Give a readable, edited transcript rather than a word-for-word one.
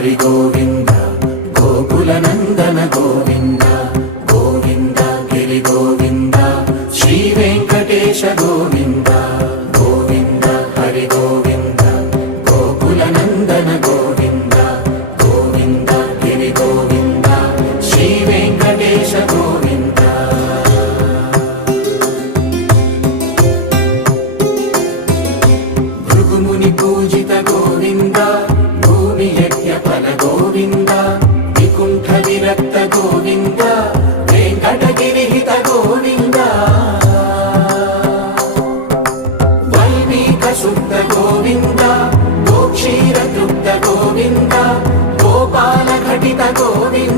హరి గోవింద గోకుల నందన గోవింద గోవింద గిరి గోవింద శ్రీ వెంకటేశ గోవింద గోవింద హరి గోవింద గోకుల నందన గోవింద గోవింద గిరి గోవింద శ్రీ వెంకటేశ గోవింద భృగుముని పూజిత గోవింద భూమి యజ్ఞ ఫల గోవింద వికుంఠ విరక్త గోవింద వెంకటగిరి హిత గోవింద వల్మీక శుద్ధ గోవింద గోక్షీర తృప్త గోవింద గోపాల ఘటిత గోవింద